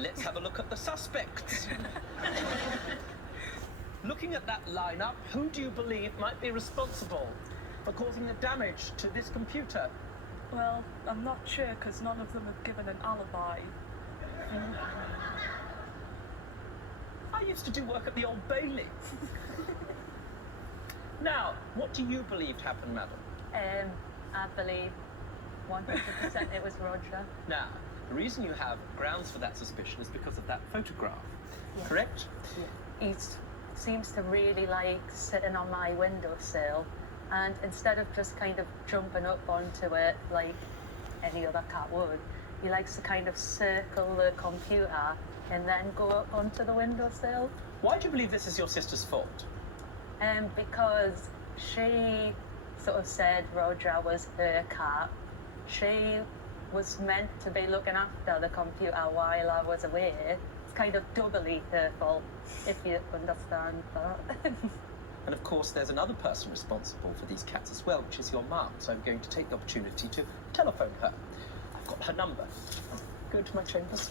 Let's have a look at the suspects. Looking at that lineup, who do you believe might be responsible for causing the damage to this computer? Well, I'm not sure because none of them have given an alibi. I used to do work at the Old Bailey. Now, what do you believe happened, madam? I believe 100% it was Roger. Now, the reason you have grounds for that suspicion is because of that photograph, Yeah. correct? Yeah. He seems to really like sitting on my windowsill, and instead of just kind of jumping up onto it like any other cat would, he likes to kind of circle the computer and then go up onto the windowsill. Why do you believe this is your sister's fault? Because she sort of said Roger was her cat. She was meant to be looking after the computer while I was away. It's kind of doubly her fault, if you understand that. And of course, there's another person responsible for these cats as well, which is your mum. So I'm going to take the opportunity to telephone her. I've got her number. Go to my chambers.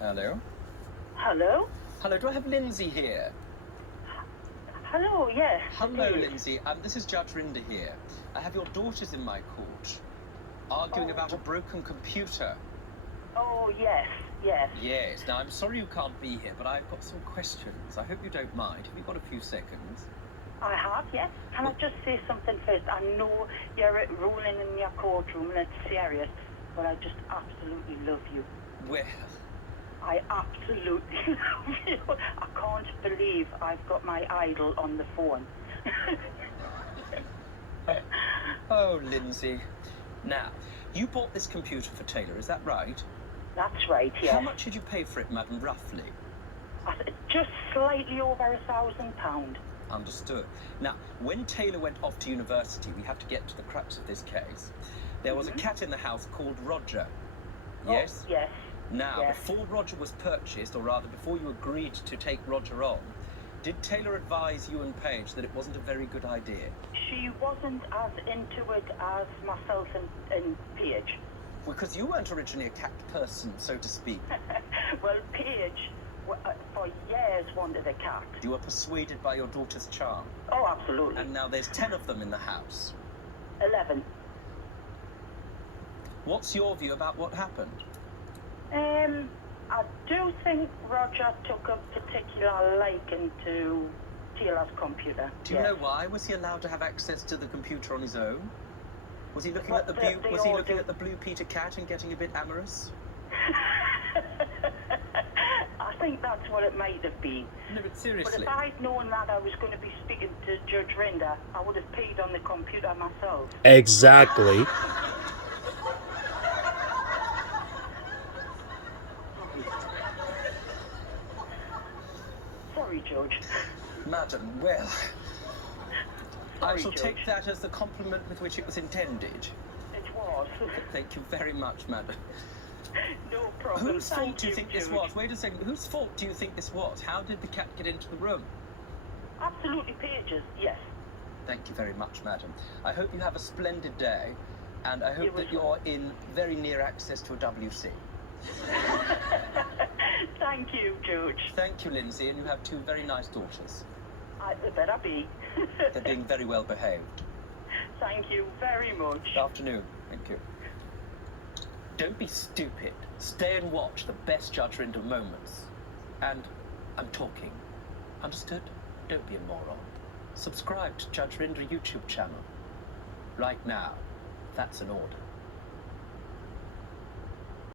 Hello? Hello? Hello, do I have Lindsay here? Hello, yes. Hello, it is. Lindsay. This is Judge Rinder here. I have your daughters in my court, arguing about a broken computer. Oh, yes, yes. Yes. Now, I'm sorry you can't be here, but I've got some questions. I hope you don't mind. Have you got a few seconds? I have, yes. Can I just say something first? I know you're ruling in your courtroom and it's serious, but I just absolutely love you. Well, I absolutely love you. I can't believe I've got my idol on the phone. oh, Lindsay. Now, you bought this computer for Taylor, is that right? That's right, yes. How much did you pay for it, madam, roughly? Just slightly over £1,000. Understood. Now, when Taylor went off to university, we have to get to the crux of this case. There was a cat in the house called Roger. Yes? Oh, yes. Now, yes. before Roger was purchased, or rather before you agreed to take Roger on, did Taylor advise you and Paige that it wasn't a very good idea? She wasn't as into it as myself and Paige. Because you weren't originally a cat person, so to speak. Well, Paige, for years, wanted a cat. You were persuaded by your daughter's charm. Oh, absolutely. And now there's 10 of them in the house. 11. What's your view about what happened? I do think Roger took a particular liking to Taylor's computer. Do you know why? Was he allowed to have access to the computer on his own? Was he looking at the blue? Was he looking at the Blue Peter cat and getting a bit amorous? I think that's what it might have been. No, but seriously. But if I'd known that I was going to be speaking to Judge Rinder, I would have paid on the computer myself. Exactly. Sorry, George. Madam, well, I shall George. take that as the compliment with which it was intended. It was. Thank you very much, madam. No problem. Whose fault do you think this George. was? Wait a second. Whose fault do you think this was? How did the cat get into the room? Absolutely, Paige's, yes. Thank you very much, madam. I hope you have a splendid day, and I hope You that as you're well. in very near access to a WC. Thank you, George. Thank you, Lindsay, and you have two very nice daughters. I better be. They're being very well behaved. Thank you very much. Good afternoon. Thank you. Don't be stupid. Stay and watch the best Judge Rinder moments. And I'm talking. Understood? Don't be a moron. Subscribe to Judge Rinder YouTube channel. Right now. That's an order.